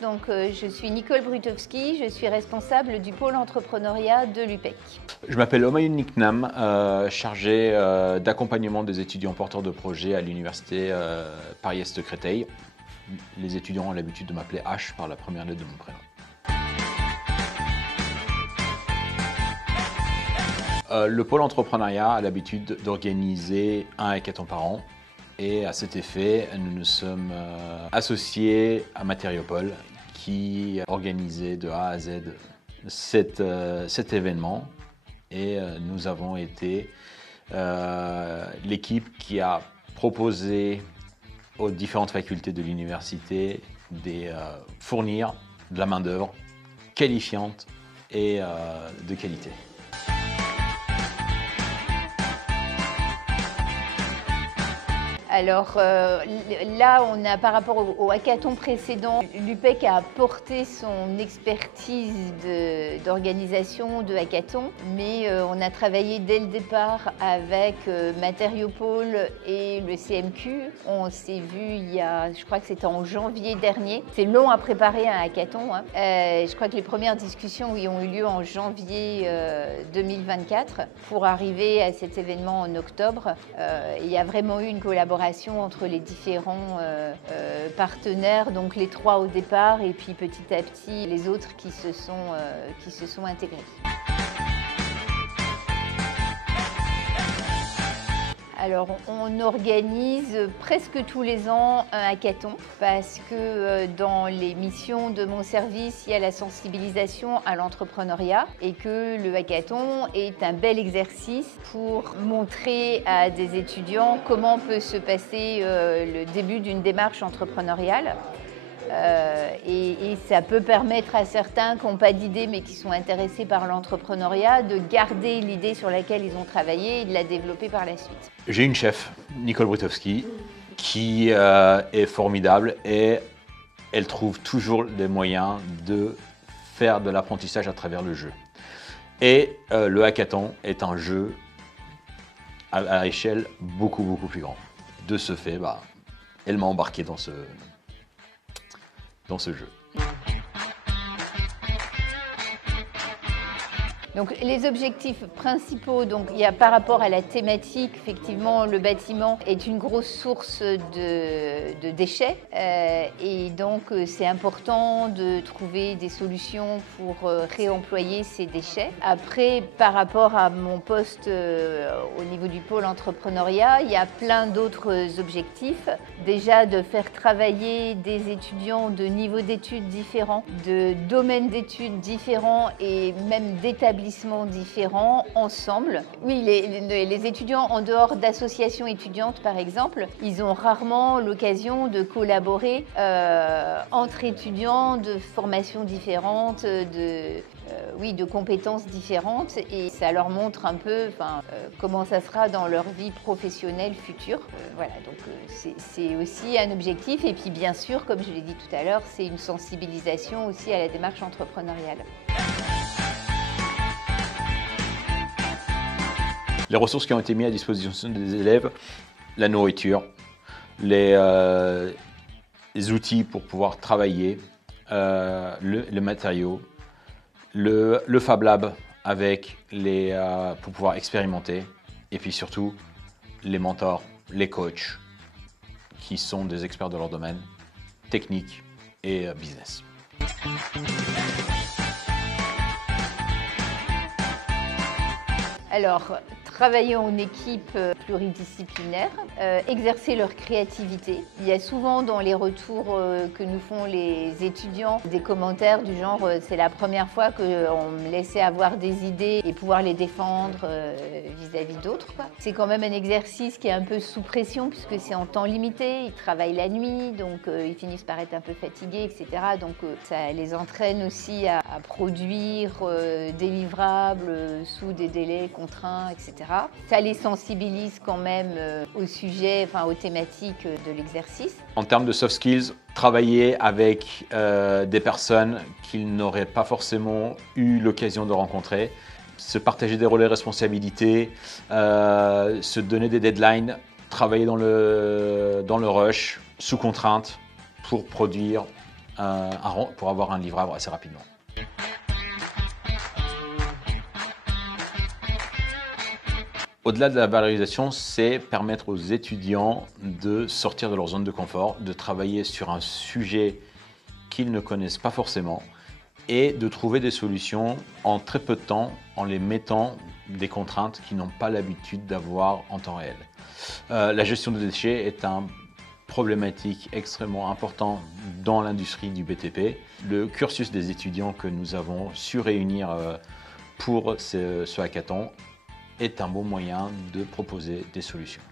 donc je suis Nicole Brutowski, je suis responsable du pôle entrepreneuriat de l'UPEC. Je m'appelle Humayun Niknam, chargé d'accompagnement des étudiants porteurs de projets à l'université Paris-Est Créteil. Les étudiants ont l'habitude de m'appeler H par la première lettre de mon prénom. Le pôle entrepreneuriat a l'habitude d'organiser un hackathon par an. Et à cet effet, nous nous sommes associés à Matériopole qui organisait de A à Z cet événement. Et nous avons été l'équipe qui a proposé aux différentes facultés de l'université de fournir de la main-d'œuvre qualifiante et de qualité. Alors là, on a par rapport au hackathon précédent, l'UPEC a apporté son expertise d'organisation de hackathon, mais on a travaillé dès le départ avec Matériopole et le CMQ. On s'est vu je crois que c'était en janvier dernier. C'est long à préparer un hackathon, hein. Je crois que les premières discussions ont eu lieu en janvier 2024 pour arriver à cet événement en octobre. Il y a vraiment eu une collaboration entre les différents partenaires, donc les 3 au départ et puis petit à petit les autres qui se sont intégrés. Alors, on organise presque tous les ans un hackathon parce que dans les missions de mon service, il y a la sensibilisation à l'entrepreneuriat et que le hackathon est un bel exercice pour montrer à des étudiants comment peut se passer le début d'une démarche entrepreneuriale. Et ça peut permettre à certains qui n'ont pas d'idée mais qui sont intéressés par l'entrepreneuriat de garder l'idée sur laquelle ils ont travaillé et de la développer par la suite. J'ai une chef, Nicole Brutowski, qui est formidable et elle trouve toujours des moyens de faire de l'apprentissage à travers le jeu. Et le hackathon est un jeu à échelle beaucoup plus grande. De ce fait, elle m'a embarqué dans ce jeu. Donc les objectifs principaux, donc il y a par rapport à la thématique, effectivement le bâtiment est une grosse source de déchets et donc c'est important de trouver des solutions pour réemployer ces déchets. Après, par rapport à mon poste au niveau du pôle entrepreneuriat, il y a plein d'autres objectifs. Déjà de faire travailler des étudiants de niveaux d'études différents, de domaines d'études différents et même d'établissements différents ensemble. Oui, les étudiants en dehors d'associations étudiantes par exemple, ils ont rarement l'occasion de collaborer entre étudiants de formations différentes, de compétences différentes et ça leur montre un peu comment ça sera dans leur vie professionnelle future. Voilà, donc c'est aussi un objectif et puis bien sûr, comme je l'ai dit tout à l'heure, c'est une sensibilisation aussi à la démarche entrepreneuriale. Les ressources qui ont été mises à disposition des élèves, la nourriture, les outils pour pouvoir travailler, le matériau, le Fab Lab avec pour pouvoir expérimenter et puis surtout les mentors, les coachs qui sont des experts de leur domaine, technique et business. Alors, travailler en équipe pluridisciplinaire, exercer leur créativité. Il y a souvent dans les retours que nous font les étudiants des commentaires du genre c'est la première fois qu'on me laissait avoir des idées et pouvoir les défendre vis-à-vis d'autres. C'est quand même un exercice qui est un peu sous pression puisque c'est en temps limité, ils travaillent la nuit, donc ils finissent par être un peu fatigués, etc. Donc ça les entraîne aussi à produire des livrables sous des délais contraints, etc. Ça les sensibilise quand même au sujet, aux thématiques de l'exercice. En termes de soft skills, travailler avec des personnes qu'ils n'auraient pas forcément eu l'occasion de rencontrer, se partager des rôles et responsabilités, se donner des deadlines, travailler dans le rush, sous contrainte, pour produire pour avoir un livrable assez rapidement. Au-delà de la valorisation, c'est permettre aux étudiants de sortir de leur zone de confort, de travailler sur un sujet qu'ils ne connaissent pas forcément et de trouver des solutions en très peu de temps en les mettant des contraintes qu'ils n'ont pas l'habitude d'avoir en temps réel. La gestion des déchets est un problématique extrêmement important dans l'industrie du BTP. Le cursus des étudiants que nous avons su réunir pour ce hackathon est un bon moyen de proposer des solutions.